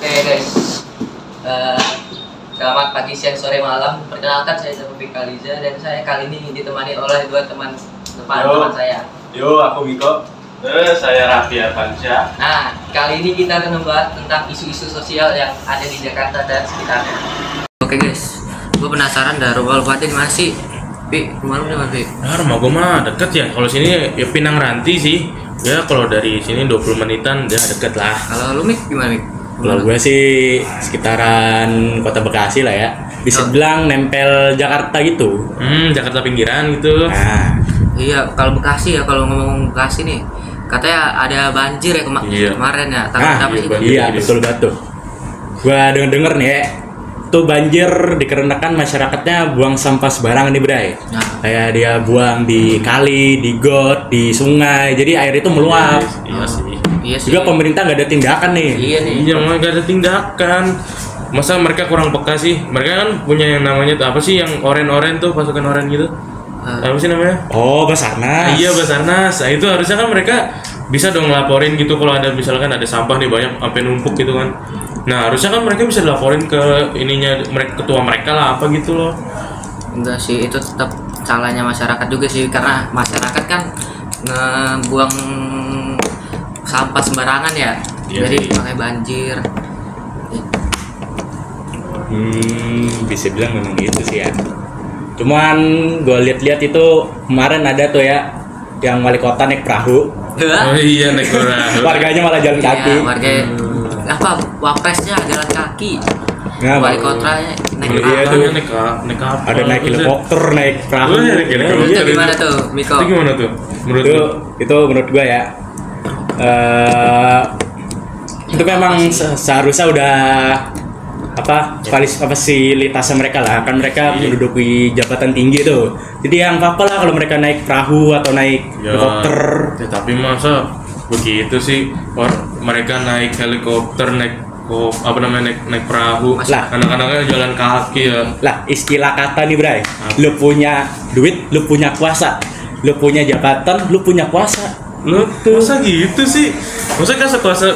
Oke guys, Eh, selamat pagi, siang, sore, malam. Perkenalkan saya Taufik Kaliza dan saya kali ini ditemani oleh dua teman saya. Yo, aku Miko. Saya Raffi Arfansyah. Nah, kali ini kita akan membahas tentang isu-isu sosial yang ada di Jakarta dan sekitarnya. Oke guys, gue penasaran dah rumah lu pada di mana sih? Pi, rumah lu di mana, Pi? Nah, rumah gue mah deket ya. Kalau sini ya Pinang Ranti sih. Ya kalau dari sini 20 menitan ya deket lah. Kalau lu Mik gimana Mik? Kalau gue sih sekitaran Kota Bekasi lah ya. Bisa bilang nempel Jakarta gitu. Jakarta pinggiran gitu. Nah, Iya, kalau Bekasi ya, kalau ngomong Bekasi nih, katanya ada banjir ya Iya. kemarin ya. Takut nah apa sih? banjir. iya betul banget tuh. Gua denger nih ya, tuh banjir dikarenakan masyarakatnya buang sampah sembarangan nih Bray. Nah. Kayak dia buang di kali, di got, di sungai. Jadi air itu meluap. Iya sih. Iya sih. Juga pemerintah nggak ada tindakan nih. Iya nih. Iya, malah gak ada tindakan. Masa mereka kurang peka sih? Mereka kan punya yang namanya tuh apa sih yang oren-oren tuh, pasukan oren gitu. Apa sih namanya? Oh, Basarnas. Iya, Basarnas. Nah, itu harusnya kan mereka bisa dong laporin gitu kalau ada misalkan ada sampah nih banyak sampai numpuk gitu kan. Nah, harusnya kan mereka bisa laporin ke ininya mereka, ketua mereka lah apa gitu loh. Enggak sih, itu tetap salahnya masyarakat juga sih, karena masyarakat kan ngebuang sampah sembarangan ya. Iya Jadi sih. pakai banjir. Bisa bilang memang gitu sih ya. Cuman gue lihat-lihat itu kemarin ada tuh ya yang wali kota naik perahu, Oh iya, naik perahu. warganya malah jalan kaki. Iya, warga apa wapresnya jalan kaki. Nah, Wali kotanya naik Iya, perahu. tuh. naik apa? Ada naik helikopter, naik perahu. Oh, naik helikopter. Itu Iya, gimana iya. tuh, Miko? Itu gimana tuh? Menurut Itu lu? itu menurut gue ya. Itu memang seharusnya udah fasilitasnya mereka lah, kan mereka Iya. menduduki jabatan tinggi tuh. Jadi yang apa lah kalau mereka naik perahu atau naik helikopter. Ya, tapi masa begitu sih? Mereka naik helikopter, naik naik perahu. Lah. Anak-anaknya jalan kaki ya. Lah, istilah kata nih Bray, lu punya duit, lu punya kuasa. Lu punya jabatan, lu punya kuasa. Lu masa gitu sih? Masa kan sekuasa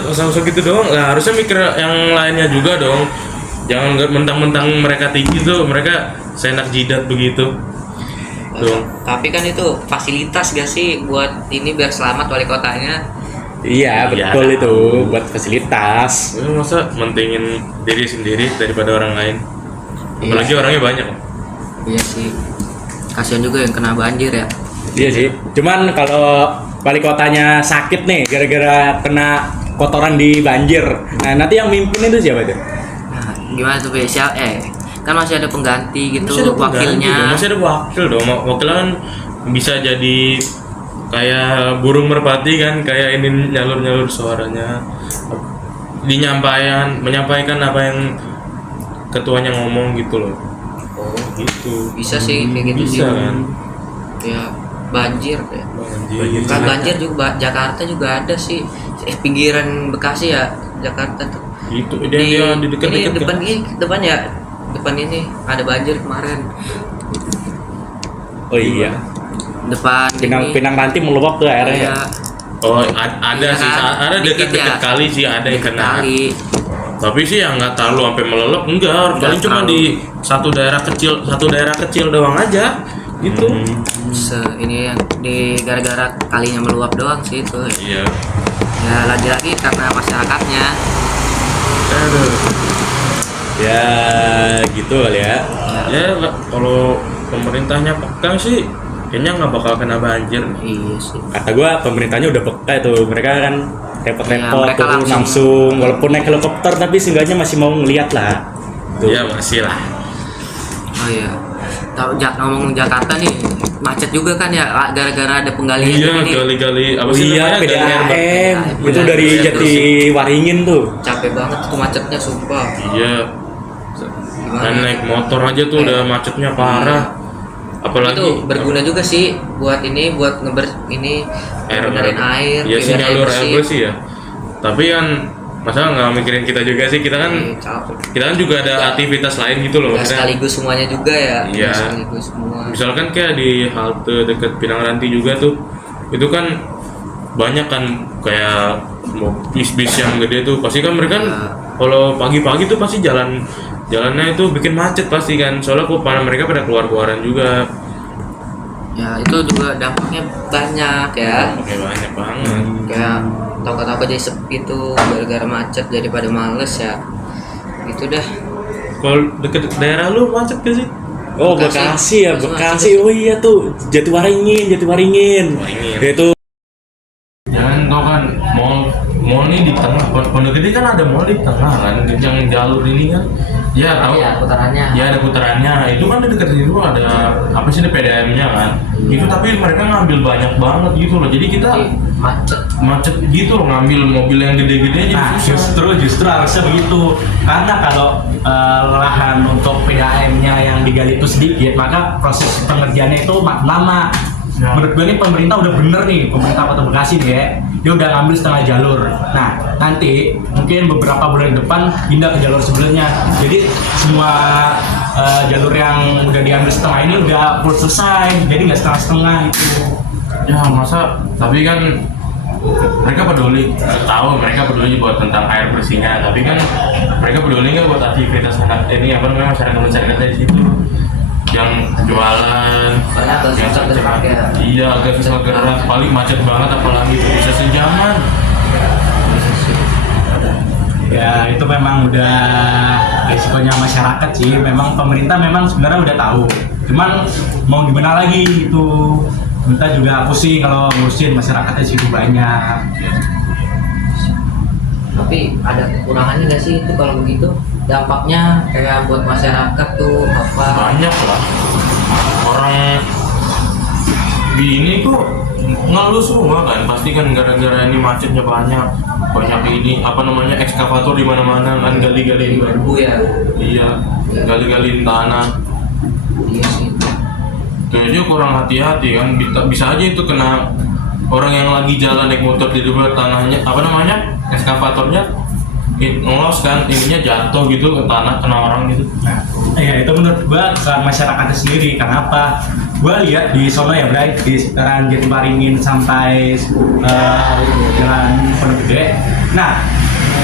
gitu doang? Nah, harusnya mikir yang lainnya juga dong. Jangan mentang-mentang mereka tinggi tuh, mereka seenak jidat begitu. Dong. Tapi kan itu fasilitas gak sih buat ini biar selamat wali kotanya? Iya, betul Iya. itu buat fasilitas. Lu masa mentingin diri sendiri daripada orang lain? Apalagi orangnya banyak. Iya sih. Kasihan juga yang kena banjir ya. Iya sih. Cuman kalau wali kotanya sakit nih gara-gara kena kotoran di banjir. Nah, nanti yang mimpin itu siapa tuh? Nah, gimana tuh spesial? Kan masih ada pengganti gitu, Masih ada pengganti wakilnya. dong, masih ada wakil dong. Wakilnya kan bisa jadi kayak burung merpati kan, kayak ini nyalur-nyalur suaranya. Menyampaikan apa yang ketuanya ngomong gitu loh. Oh, Gitu. bisa sih kayak gitu sih. Bisa kan? Ya, banjir ya. Banjir. Kan banjir juga Jakarta juga ada sih. Pinggiran Bekasi ya, Jakarta tuh. Itu dia di dekat-dekat ini depan kan? ini depan ya. Depan ini ada banjir kemarin. Oh iya. Depan Pinang Ranti meluap ke airnya. Iya, Oh, ada iya sih, kan? ada Dikit dekat-dekat ya. kali sih ada yang dekat kena. kali. Tapi sih yang nggak terlalu sampai melelep, enggak. Paling cuma terlalu. di satu daerah kecil doang aja, gitu. Ini yang di gara-gara kalinya meluap doang sih itu. Iya. Ya lagi-lagi karena masyarakatnya. Aduh. Ya, gitu kali ya. Ya kalau pemerintahnya peka sih, kayaknya nggak bakal kena banjir. Iya sih. Kata gua pemerintahnya udah peka itu. Mereka kan repot-repot Iya, mereka turun langsung. walaupun naik helikopter tapi seenggaknya masih mau ngeliat lah. Tuh. Iya masih lah. Oh iya. Tahu ngomong Jakarta nih macet juga kan ya gara-gara ada penggalian Iya ini. gali-gali apa Oh sih iya, namanya? Gali air bak- PDAM. Itu PDAM. dari Jatiwaringin tuh. Capek banget tuh macetnya sumpah. Iya. Gimana? Kan naik motor aja tuh udah macetnya parah. Apalagi Itu berguna juga sih buat benerin air. Ya sih biar jalur bersih. air bersih ya. Tapi kan masa nggak mikirin kita juga sih, kita kan Capek. kita kan juga ada aktivitas lain gitu loh. Nggak Maksudnya, sekaligus semuanya juga ya. Iya. Nggak sekaligus semua. misalkan kayak di halte deket Pinang Ranti juga tuh, itu kan banyak kan kayak mau bis-bis yang gede tuh, pasti kan mereka kan Ya. kalau pagi-pagi tuh pasti jalannya itu bikin macet pasti kan, soalnya mereka pada keluar-keluaran juga. Ya itu juga dampaknya banyak ya. Oke, banyak banget. Kayak toko-toko jadi sepi tuh gara-gara macet, jadi pada males ya. Gitu dah. Kalau deket daerah lu macet gak sih? Oh, Bekasi ya, Bekasi. Oh iya tuh, Jatiwaringin. Waringin. Itu Jangan tau kan, mall nih di tengah. Pondok Gede kan ada mall di tengah kan, yang jalur ini kan. Ya tahu. Ya putarannya. Ya ada putarannya. Itu kan di dekat situ ada apa sih, PDAM-nya kan. Itu tapi mereka ngambil banyak banget gitu loh. Jadi kita Jadi macet gitu loh, ngambil mobil yang gede-gede jadi Nah, susah. justru harusnya begitu. Karena kalau lahan untuk PDAM-nya yang digali itu sedikit, maka proses pengerjaannya itu lama. Ya. Menurut gue nih pemerintah udah bener nih, pemerintah Kota Bekasi nih ya, dia udah ngambil setengah jalur. Nah, nanti mungkin beberapa bulan depan pindah ke jalur sebelumnya. Jadi semua jalur yang udah diambil setengah ini udah full selesai, jadi nggak setengah-setengah itu. Ya masa, tapi kan mereka peduli, tahu mereka peduli buat tentang air bersihnya, tapi kan mereka peduli nggak buat aktivitas anak ini apa namanya, masyarakat di situ yang jualan, banyak tuh yang susah terpakai. iya agak susah gerak, paling macet banget apalagi itu bisa sejaman. Ya itu memang udah risikonya masyarakat sih. Memang pemerintah memang sebenarnya udah tahu. Cuman mau gimana lagi itu. Pemerintah juga pusing kalau ngurusin masyarakatnya situ banyak. Tapi ada kekurangannya nggak sih itu kalau begitu? Dampaknya kayak buat masyarakat tuh apa? Banyak lah orang di ini tuh ngeluh semua kan, pasti kan gara-gara ini macetnya banyak ini apa namanya, ekskavator di mana-mana kan, gali-gali Berbu ya. iya, gali-gali tanah. Iya sih. Itu aja kurang hati-hati kan, bisa aja itu kena orang yang lagi jalan naik motor di depan tanahnya apa namanya, ekskavatornya ngelos kan, ininya jatuh gitu ke tanah, kena orang gitu. Nah, ya itu menurut gua ke masyarakatnya sendiri. Kenapa? Gua lihat di sono ya, Bray, di sekitaran Jatiwaringin sampai jalan Pondok Gede. Nah,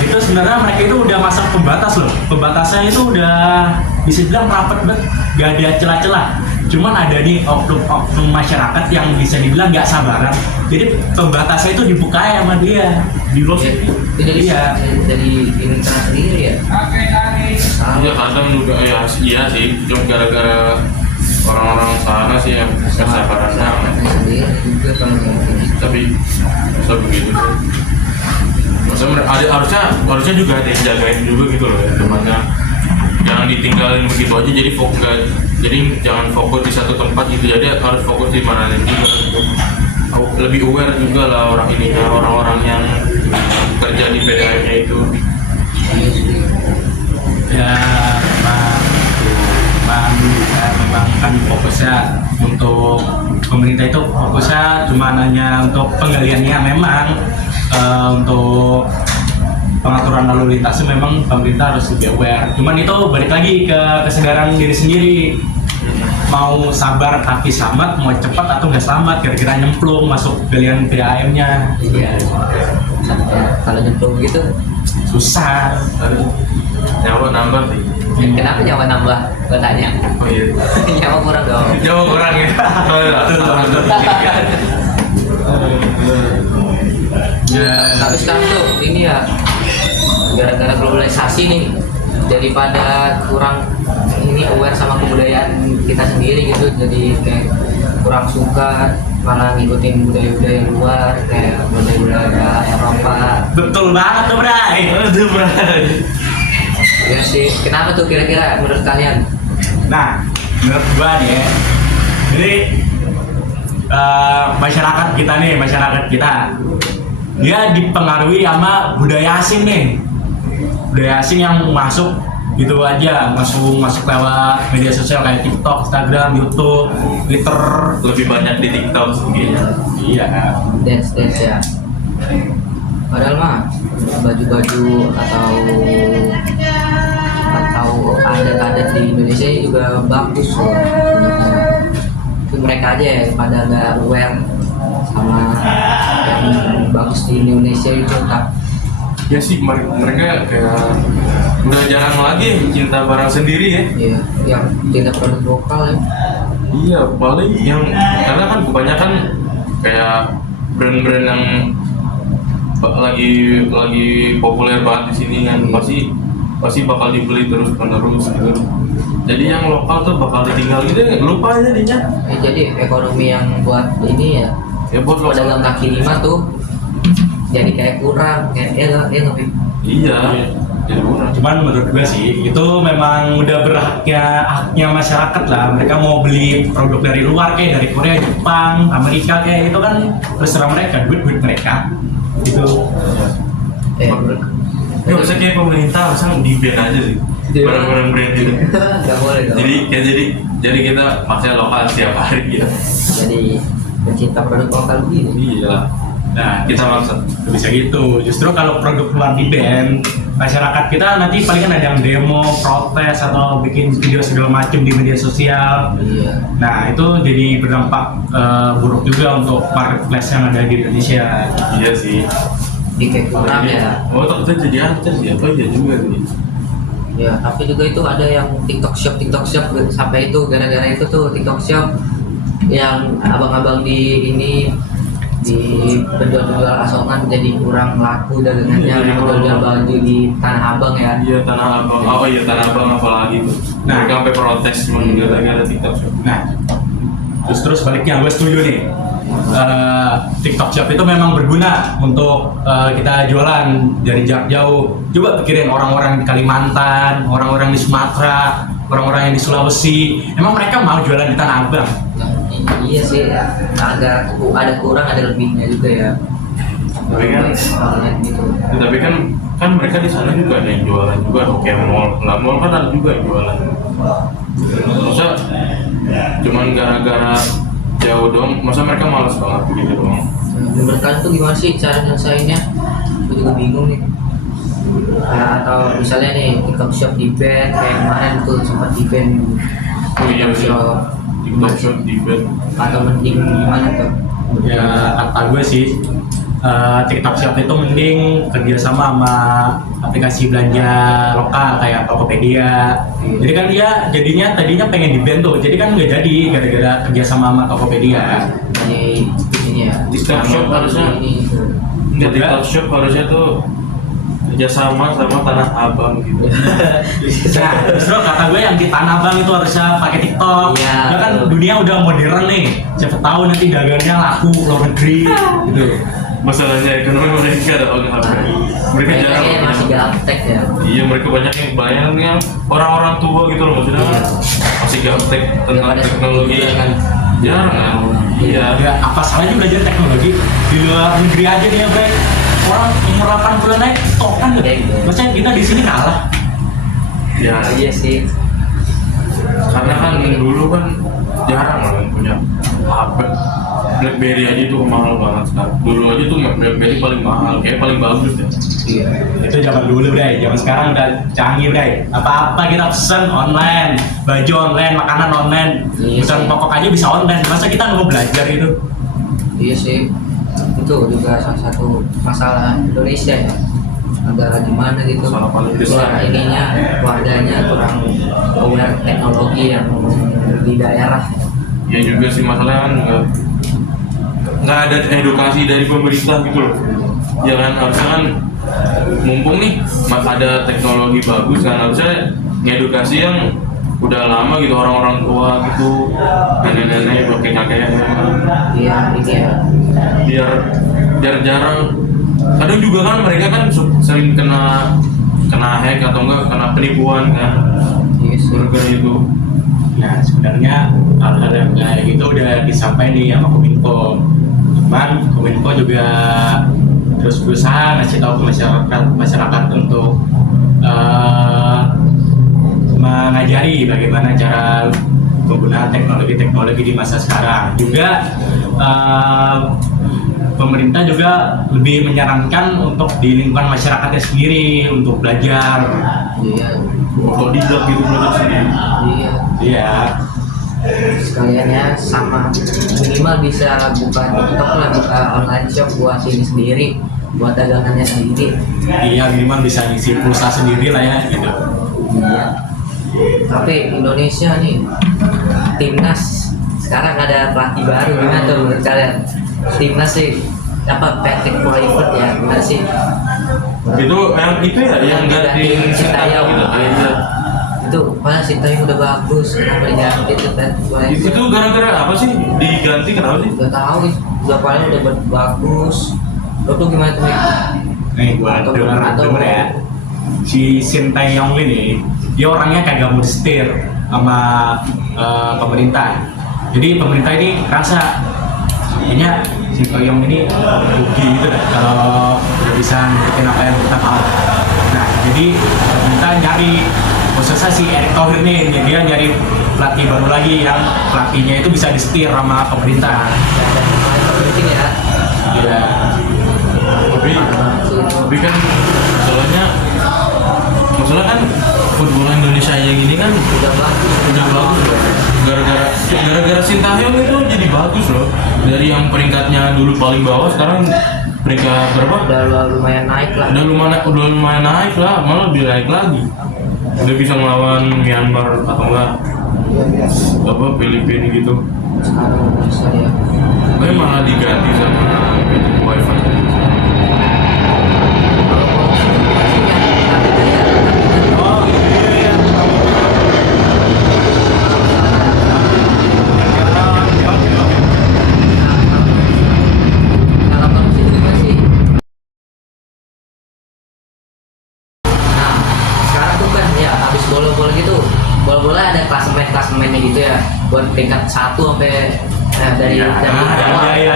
itu sebenarnya mereka itu udah masang pembatas loh. Pembatasnya itu udah bisa dibilang rapat banget, gak ada celah-celah. Cuman ada nih oknum masyarakat yang bisa dibilang nggak sabaran. Jadi pembatasnya itu dibuka sama dia, di los. Itu dari Iya. dari internal sendiri ya. Iya kadang juga ya, iya sih, cuma gara-gara orang-orang sana sih yang kesabarannya, Sendiri juga kalau nggak gitu. tapi masa begitu sih. Harusnya juga ada yang jagain juga gitu loh ya, tempatnya jangan ditinggalin begitu aja, jadi jangan fokus di satu tempat gitu, jadi harus fokus di mana juga gitu. Lebih aware juga lah orang-orang yang kerja di PDAM-nya itu. Ya memang kan fokusnya untuk pemerintah itu fokusnya cuma hanya untuk penggaliannya. Memang untuk pengaturan lalu lintasnya memang pemerintah harus lebih aware. Cuman itu balik lagi ke kesadaran diri sendiri, mau sabar tapi selamat, mau cepat atau nggak selamat, kira-kira nyemplung masuk galian PDAM-nya. Iya. Kalau nyemplung gitu, Susah. Nyawa nambah sih. kenapa nyawa nambah? Gua tanya. Oh iya. Nyawa kurang dong. Nyawa kurang ya. Tapi sekarang tuh ini ya gara-gara globalisasi nih, daripada kurang ini aware sama kebudayaan kita sendiri gitu, jadi kayak kurang suka malah ngikutin budaya-budaya luar kayak budaya-budaya Eropa. Betul banget tuh, Bray. Aduh, Bray. Ya sih, kenapa tuh kira-kira menurut kalian? Nah, menurut gua nih ya, jadi masyarakat kita dia dipengaruhi sama budaya asing nih, budaya asing yang masuk gitu aja, masuk lewat media sosial kayak TikTok, Instagram, YouTube, Twitter. Lebih banyak di TikTok sebenarnya. Iya. Dance ya. Padahal mah baju-baju atau adat-adat di Indonesia juga bagus loh. Itu mereka aja ya pada nggak aware sama yang bagus di Indonesia itu. Ya sih mereka kayak udah jarang lagi cinta barang sendiri ya. Iya, yang tidak produk lokal ya. Iya, paling yang karena kan kebanyakan kayak brand-brand yang lagi populer banget di sini kan pasti bakal dibeli terus menerus gitu. Jadi yang lokal tuh bakal ditinggal gitu, lupa jadinya. Jadi ekonomi yang buat ini ya, Buat lokal. pedagang kaki lima tuh jadi kayak kurang, kayak lebih. Iya. Jadi kurang. Cuman menurut gue sih itu memang udah haknya masyarakat lah. Mereka mau beli produk dari luar kayak dari Korea, Jepang, Amerika kayak itu kan terserah mereka, duit mereka. Gitu. Ya usah kayak pemerintah langsung di ban aja sih. Barang-barang brand gitu. Gak boleh dong. Jadi kita pakai lokal setiap hari ya. Jadi pencinta produk lokal begini. Iya. Nah, Kita maksa. nggak bisa gitu. Justru kalau produk luar di ban, masyarakat kita nanti palingan ada yang demo, protes atau bikin video segala macam di media sosial. Iya. Nah, itu jadi berdampak buruk juga untuk marketplace yang ada di Indonesia. Iya sih. Di kayak kurang ya. Oh, takutnya jadi artis ya? Oh iya juga sih. Ya, tapi juga itu ada yang TikTok shop sampai itu gara-gara itu tuh TikTok shop yang abang-abang di penjual-penjual asongan jadi kurang laku dagangannya, Iya, jadi penjual baju di Tanah Abang ya. Iya, Tanah Abang. Oh iya, Tanah Abang apalagi tuh. Nah. Mereka sampai protes gara-gara TikTok Shop. Nah, terus sebaliknya gue setuju nih. TikTok Shop itu memang berguna untuk kita jualan dari jarak jauh. Coba pikirin orang-orang di Kalimantan, orang-orang di Sumatera, orang-orang yang di Sulawesi. Emang mereka mau jualan di Tanah Abang? Iya sih, ya. ada kurang ada lebihnya juga ya. Tapi kan, Online gitu. ya, tapi kan mereka di sana juga ada yang jualan juga. Oke, mall kan ada juga yang jualan. Masa cuman gara-gara jauh dong, masa mereka malas banget gitu dong. Menurut kalian tuh gimana sih cara nyelesainnya? Gue juga bingung nih. Atau misalnya nih TikTok Shop di ban kayak kemarin tuh sempat di ban Oh iya, TikTok Shop TikTok Shop di band. atau mending gimana tuh? Ya kata gue sih TikTok Shop itu mending kerjasama sama aplikasi belanja lokal kayak Tokopedia. Jadi kan dia tadinya pengen di ban tuh, jadi kan nggak jadi gara-gara kerjasama sama Tokopedia. Jadi ini ya. TikTok Shop harusnya ini TikTok Shop harusnya tuh kerjasama sama Tanah Abang gitu. Nah, justru kata gue yang di Tanah Abang itu harusnya pakai TikTok. Iya. Ya kan dunia udah modern nih. Siapa tahu nanti dagangnya laku luar negeri gitu. Masalahnya ekonomi mereka ada orang mereka jarang kayaknya masih gaptek ya. Iya, mereka banyak yang orang-orang tua gitu loh, maksudnya kan masih gaptek tentang Daripada teknologi seperti kan. jarang kan. Iya. Ya apa salahnya belajar teknologi di luar negeri aja nih ya, Bre. Orang umur 80 naik TikTok kan. Iya, gitu. Maksudnya kita di sini kalah. Ya, Iya sih. karena kan dulu kan jarang loh yang punya HP. BlackBerry aja itu mahal banget sekarang. Dulu aja tuh BlackBerry paling mahal, kayak paling bagus ya. Iya. Itu zaman dulu, Bre. Zaman sekarang udah canggih, Bre. Apa-apa kita pesen online, baju online, makanan online. Iya Pesan sih. pokok aja bisa online. Masa kita nggak mau belajar gitu? Iya sih. Itu juga salah satu masalah Indonesia ya. Agak gimana gitu. Masalah paling besar. Ininya warganya kurang aware teknologi yang di daerah. Ya juga sih masalahnya kan nggak ada edukasi dari pemerintah gitu loh. Ya kan harusnya kan mumpung nih ada teknologi bagus kan harusnya ngedukasi yang udah lama gitu, orang-orang tua gitu, nenek-nenek, kakek-kakek Iya, ini ya. biar jarang. Kadang juga kan mereka kan sering kena hack atau enggak kena penipuan kan Iya sih. gara-gara itu. Nah, sebenarnya hal-hal yang kayak gitu udah disampaikan nih sama Kominfo. Cuman Kominfo juga terus berusaha ngasih tahu ke masyarakat untuk mengajari bagaimana cara penggunaan teknologi di masa sekarang. Juga pemerintah juga lebih menyarankan untuk di lingkungan masyarakatnya sendiri untuk belajar. Iya. Otodidak gitu belajar sendiri. Iya. Iya. Sekaliannya sama minimal bisa buka TikTok lah, buka online shop buat ini sendiri buat dagangannya sendiri. Iya, minimal bisa ngisi pulsa sendiri lah ya gitu. Iya. Tapi Indonesia nih timnas sekarang ada pelatih baru, gimana tuh menurut kalian? Timnas sih apa Patrick Kluivert ya, gimana sih? Itu yang itu ya yang ganti Sintayong gitu. Iya. Itu mana Sintayong udah bagus, kenapa diganti tuh Patrick Kluivert? Itu gara-gara apa sih diganti, kenapa sih? Udah tahu udah paling udah bagus. Lo tuh gimana tuh? Nih gua denger ya, si Sintayong ini dia orangnya kagak mau disetir sama pemerintah. Jadi pemerintah ini rasa kayaknya Sintayong ini rugi gitu dah kalau udah bisa ngikutin apa yang kita mau. Nah jadi pemerintah nyari, khususnya si Erick Thohir nih, dia nyari pelatih baru lagi yang pelatihnya itu bisa disetir sama pemerintah. Penting ya. Iya. Tapi kan masalah kan football Indonesia yang ini kan Udah bagus. loh. Gara-gara Sintayong itu jadi bagus loh. Dari yang peringkatnya dulu paling bawah sekarang peringkat berapa? Udah lumayan naik lah. Udah lumayan naik lah, malah lebih naik lagi. Udah bisa melawan Myanmar atau enggak apa Filipina gitu. Sekarang bisa ya. Tapi malah diganti sama wifi. Oh iya. Kalau korupsi itu gimana sih? Nah, sekarang tuh kan ya habis bola-bola gitu, bola-bola ada klasemennya gitu ya, buat peringkat 1 sampai dari bawah. Iya,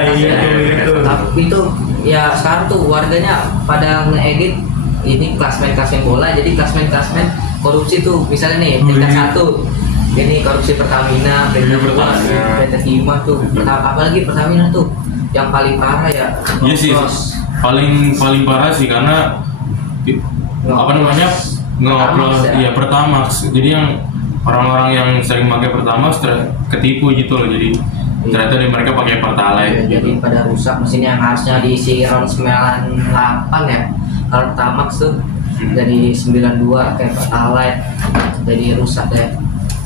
itu. Tapi itu ya sekarang tuh warganya pada ngeedit ini klasmen bola, jadi klasmen korupsi tuh misalnya nih peringkat 1 ini korupsi Pertamina, peringkat 2 peringkat 5 tuh, apalagi Pertamina tuh yang paling parah ya. Iya sih, Ngoplos. paling parah sih karena apa namanya Pertamax ya. ya Pertamax. Jadi yang orang-orang yang sering pakai Pertamax ketipu gitu loh. Jadi ternyata mereka pakai Pertalite. Jadi pada rusak mesinnya yang harusnya diisi RON 98 ya. Kalau Pertamax tuh dari 92 kayak Pertalite, jadi rusak deh.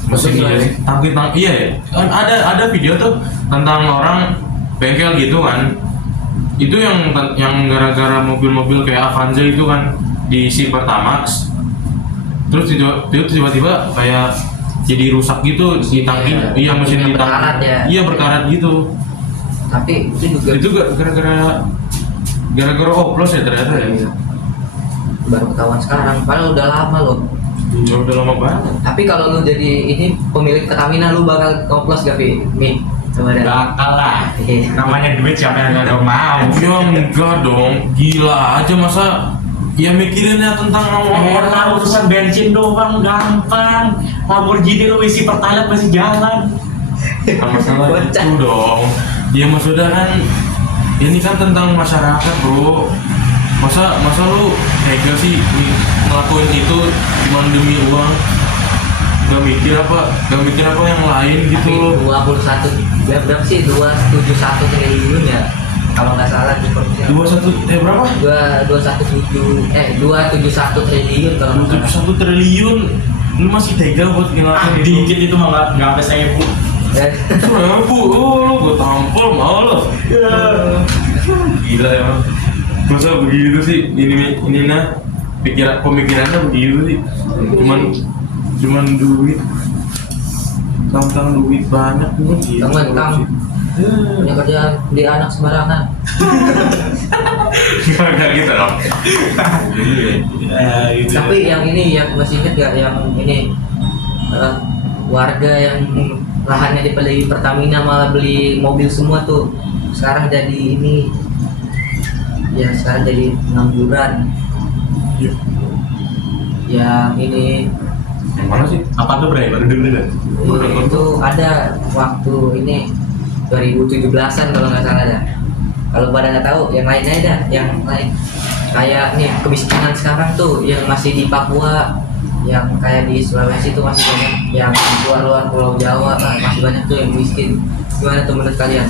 Maksudnya Gimana sih? iya ya. Kan ada video tuh tentang orang bengkel gitu kan. Itu yang gara-gara mobil-mobil kayak Avanza itu kan diisi Pertamax. Terus tiba-tiba kayak jadi rusak gitu di tangki, Iya, mesin di berkarat tangki. ya. Iya berkarat gitu. Tapi itu juga Gara-gara oplos ya ternyata ya. Iya. Baru ketahuan sekarang, padahal udah lama loh. Ya udah lama banget. Tapi kalau lu jadi ini pemilik Pertamina, lu bakal koplos gak, Mi? Coba deh. Bakal lah. Iya. Namanya duit siapa yang gak mau? Ya enggak dong, gila aja masa ya mikirinnya tentang Elah urusan bensin doang gampang. Lamborghini lu isi Pertalite masih jalan. Bukan masalah Bocah. itu dong. Ya maksudnya kan ini kan tentang masyarakat bro. Masa lu tega sih ngelakuin itu cuma demi uang? Gak mikir apa yang lain gitu loh. 21, ya berapa sih? 271 triliun ya? Kalau nggak salah di korupsi. 21 berapa? 271 triliun kalau nggak salah. 21 triliun. Lu masih tega buat ngelakuin itu? Dikit itu mah nggak sampai 1000. Dan Seribu, lu gue tampol mau lo. Gila emang. Masa begitu sih ini nah pemikirannya begitu sih. Cuman duit. Tentang duit banyak nih. Tentang punya kerjaan di anak sembarangan. Gak gitu dong. Gitu. Tapi yang ini yang masih inget gak yang ini warga yang lahannya dibeli Pertamina malah beli mobil semua tuh, sekarang jadi ini ya sekarang jadi pengangguran gitu. Yang ini Yang mana sih? Apa tuh Bray? Baru denger. itu ada waktu ini 2017-an kalau nggak salah ya. Kalau pada nggak tahu, yang lainnya ada, yang lain kayak nih kemiskinan sekarang tuh yang masih di Papua, yang kayak di Sulawesi itu masih banyak, yang di luar Pulau Jawa masih banyak tuh yang miskin. Gimana tuh menurut kalian?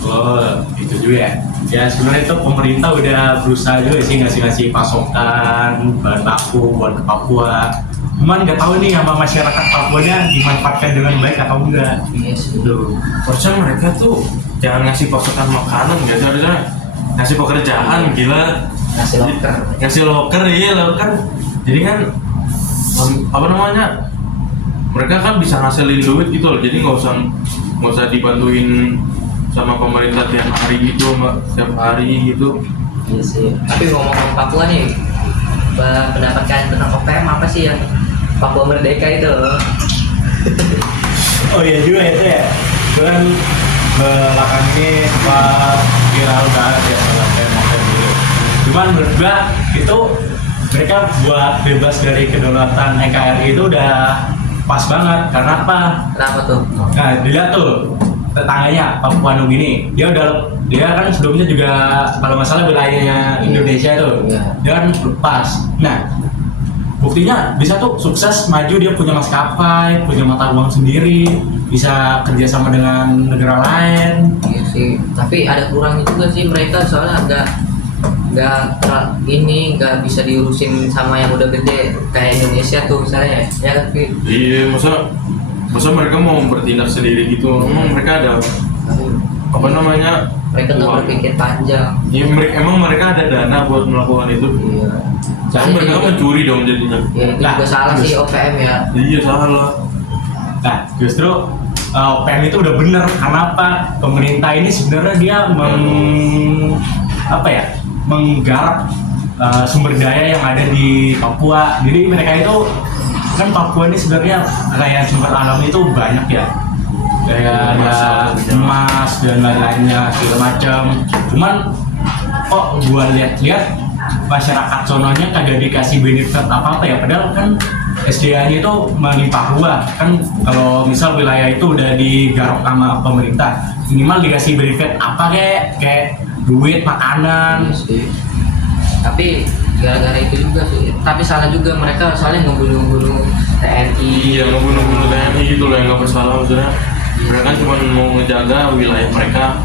Oh, itu juga ya. Ya sebenarnya itu pemerintah udah berusaha juga sih ngasih pasokan bahan baku buat ke Papua. Cuman nggak tahu nih sama masyarakat Papuanya dimanfaatkan dengan baik atau enggak. Iya sih. Gitu. Harusnya mereka tuh jangan ngasih pasokan makanan, gitu. Harusnya ngasih pekerjaan, gila. Ngasih loker. Ngasih loker, iya loker. Jadi kan apa namanya, mereka kan bisa ngasilin duit gitu loh. Jadi nggak usah dibantuin sama pemerintah tiap hari gitu, setiap hari gitu. Iya sih. Tapi ngomong-ngomong Papua nih, pendapat kalian tentang OPM apa sih yang Papua Merdeka itu loh? Oh iya juga itu ya. Itu kan belakangan ini sempat viral banget ya soal OPM gitu. Cuman menurut gua itu mereka buat bebas dari kedaulatan NKRI itu udah pas banget. Karena apa? Kenapa tuh? Nah, dilihat tuh tetangganya Papua Nugini. Dia kan sebelumnya juga kalau nggak salah wilayahnya Indonesia tuh. Iya. Dia kan lepas. Nah, buktinya bisa tuh sukses maju, dia punya maskapai, punya mata uang sendiri, bisa kerjasama dengan negara lain. Iya sih. Tapi ada kurangnya juga sih mereka soalnya nggak bisa diurusin sama yang udah gede kayak Indonesia tuh misalnya ya kan Fit? Iya, masa mereka mau bertindak sendiri gitu. Emang mereka ada apa namanya? Mereka tuh uang? berpikir panjang. Iya, emang mereka ada dana buat melakukan itu. Iya. Soalnya mereka kan mencuri dong jadinya. Ya itu juga salah sih OPM ya. Iya, salah. Nah, justru OPM itu udah bener. Karena apa? Pemerintah ini sebenarnya dia menggarap sumber daya yang ada di Papua. Jadi mereka itu kan Papua ini sebenarnya kekayaan sumber alam itu banyak ya. Kayak ada emas dan lain-lainnya segala macam. Cuman kok gua lihat-lihat masyarakat sononya kagak dikasih benefit apa-apa ya, padahal kan SDA-nya itu melimpah ruah kan. Kalau misal wilayah itu udah digarap sama pemerintah, minimal dikasih benefit apa kayak duit, makanan. Iya sih. Tapi gara-gara itu juga sih. Tapi salah juga mereka soalnya ngebunuh TNI. Iya, ngebunuh TNI gitu loh yang nggak bersalah maksudnya. Mereka kan cuma mau ngejaga wilayah mereka,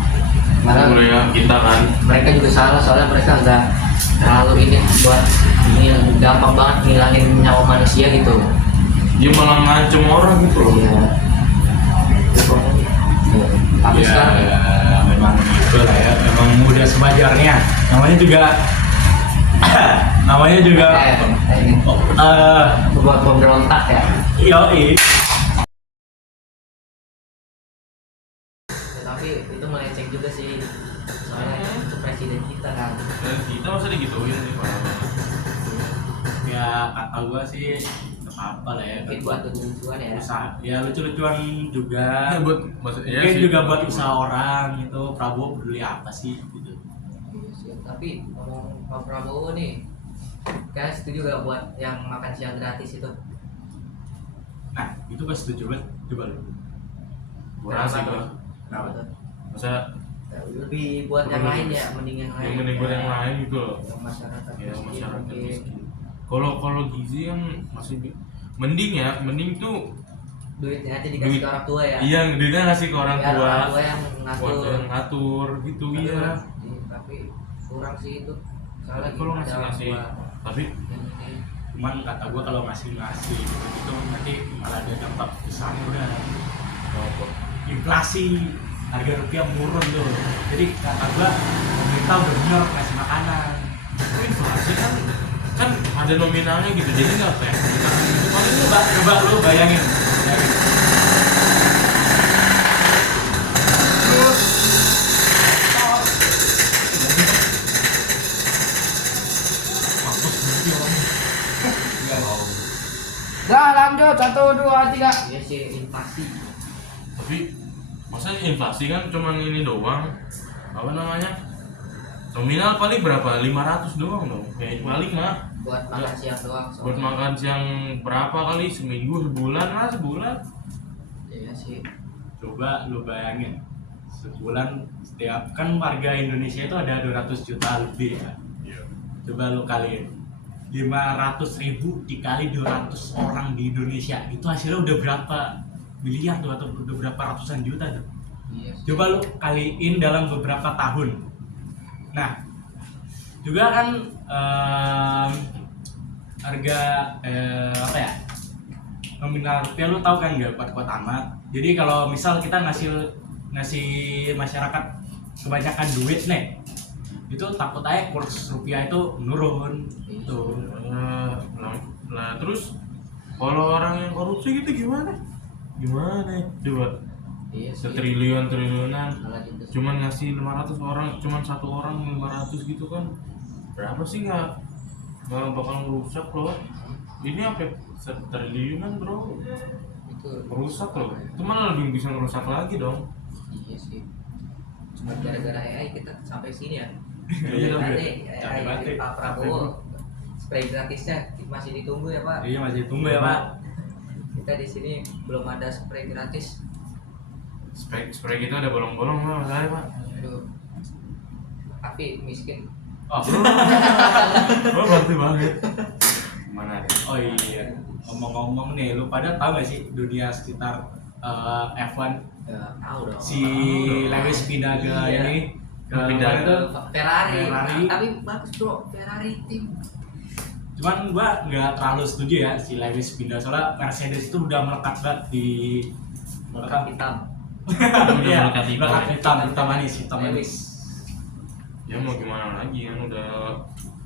Malah wilayah kita kan. mereka juga salah soalnya mereka nggak terlalu ini buat ini gampang banget ngilangin nyawa manusia gitu. Dia malah ngancem orang gitu loh. Iya. Tapi Ya, sekarang memang gitu lah ya, memang udah sewajarnya. Namanya juga buat pemberontak ya. yoi. Tapi itu melenceng juga sih soalnya itu presiden kita kan. Dan kita masa digituin sih Pak? Ya kata gua sih nggak apa lah ya. Mungkin buat lucuan ya. Usaha, ya lucu-lucuan juga. Buat maksudnya Mungkin juga buat usaha orang gitu. Prabowo peduli apa sih gitu. Iya sih. Tapi ngomong Pak Prabowo nih, kalian setuju gak buat yang makan siang gratis itu? Nah itu gua setuju banget. Coba lu. kurang sih Pak. Kenapa tuh? Masa Lebih buat yang lain ya, mending yang lain. yang mending buat yang lain gitu loh. Yang masyarakat Ya miskin masyarakat mungkin. miskin. Kalau gizi yang masih mending tuh Duitnya nanti dikasih Duit. ke orang tua ya. iya duitnya ngasih ke orang Biar tua, orang tua yang buat ngatur. yang ngatur gitu iya. Iya, tapi kurang sih itu. Soalnya Kalau ada orang ngasih tua tapi yang ini. Cuman kata gua kalau ngasih gitu nanti malah ada dampak besar udah. apa? Inflasi, harga rupiah menurun tuh. Jadi kata gua pemerintah udah bener ngasih makanan. Tapi inflasi kan ada nominalnya gitu jadi nggak kayak kita gitu paling Coba lu bayangin. Dah lanjut 1, 2, 3. Iya sih inflasi. tapi masa inflasi kan cuma ini doang apa namanya nominal paling berapa 500 doang dong kayak paling mah Buat makan siang doang. buat makan siang berapa kali seminggu sebulan Iya sih. Coba lu bayangin. Sebulan setiap kan warga Indonesia itu ada 200 juta lebih ya. Coba lu kaliin 500.000 dikali 200 orang di Indonesia itu hasilnya udah berapa miliar tuh atau udah berapa ratusan juta tuh. Iya sih. Coba lu kaliin dalam beberapa tahun. Nah, juga kan harga apa ya, nominal rupiah lu tahu kan nggak kuat-kuat amat. Jadi kalau misal kita ngasih masyarakat kebanyakan duit nih, itu takut aja kurs rupiah itu menurun. Tuh. Nah, terus kalau orang yang korupsi gitu gimana? Coba Iya sih. setriliunan Malah gitu. cuman ngasih 500 orang, cuman satu orang 500 gitu kan, berapa sih nggak bakal merusak loh. Ini apa, setriliunan bro, Itu merusak loh, itu malah lebih bisa merusak lagi dong. iya sih. Cuma gara-gara AI kita sampai sini ya. Iya dong. Nanti Capek AI banget, Pak Prabowo spray gratisnya masih ditunggu ya Pak. Iya masih tunggu ya Pak. Kita di sini belum ada spray gratis. Spray kita ada bolong-bolong lah masalahnya pak. Aduh. Tapi miskin. Oh, Oh berarti banget. Mana ada? oh iya. Ngomong-ngomong nih, lu pada tahu gak sih dunia sekitar F1 Ya, tahu dong. si Lewis pindah ke Iya. ini ke Pindah mana ke tuh? Ferrari. Ferrari. Tapi bagus bro, Ferrari tim. Cuman gua nggak terlalu setuju ya si Lewis pindah, soalnya Mercedes itu udah melekat banget di Melekat hitam. Udah Iya, melekat hitam. melekat hitam manis, hitam manis. Lewis. Ya mau gimana lagi kan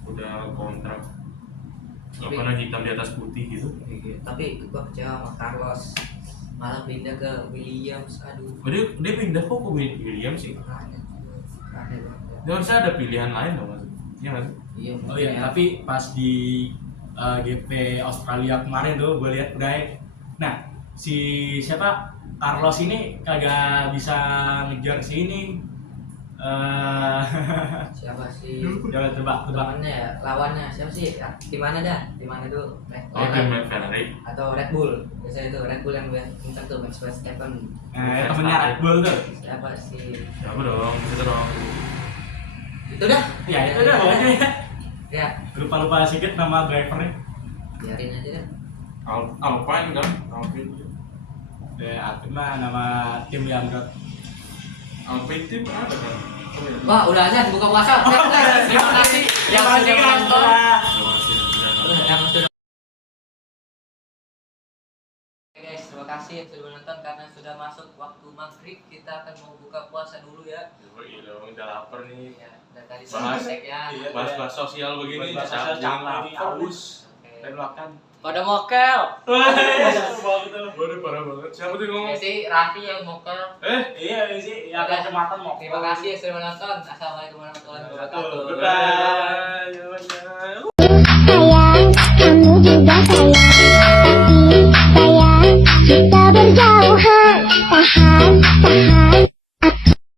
udah kontrak. Gak pernah hitam di atas putih gitu. Tapi gua kecewa sama Carlos. Malah pindah ke Williams. Aduh. Oh, dia pindah kok ke William sih. Aneh banget. Dia harusnya ada pilihan lain dong mas. Iya mas. Iya. Oh iya, tapi pas di GP Australia kemarin tuh gue lihat udah. Nah, si siapa Carlos ini kagak bisa ngejar si ini. Siapa sih? Coba tebak. Temannya ya, lawannya siapa sih? Di mana dah? Di mana tuh? Oh tim Ferrari. Atau Red Bull? Biasanya itu Red Bull yang kencang tuh Max Verstappen. Nah, temennya Red Bull tuh. Siapa sih? Siapa dong? Itu dong. Itu dah. Ya itu dah pokoknya ya. Ya, Lupa sedikit nama drivernya. biarin aja dah. Alpine kan? Alpine. Ya, itu mah nama tim yang berat. Alpine tim ada kan? Wah, udah aja buka puasa. Terima kasih yang sudah menonton. Yang sudah. Oke guys, terima kasih yang sudah menonton karena sudah masuk waktu maghrib. Kita akan mau buka puasa dulu ya. Udah lapar nih. Ya, dan tadi Bahas. snack ya. Iya. Bahas sosial begini. Bahas-bahas capek, haus. Oke. Dan makan. Pada mokel. Waduh parah banget. Siapa tuh Ya ngomong? sih, Raffi yang mokel. Iya sih, ya kacamata mau. Terima kasih yang sudah menonton. Assalamualaikum warahmatullahi wabarakatuh. Bye. Sayang, kamu juga sayang. Tapi sayang, kita berjauhan. Tahan, tahan.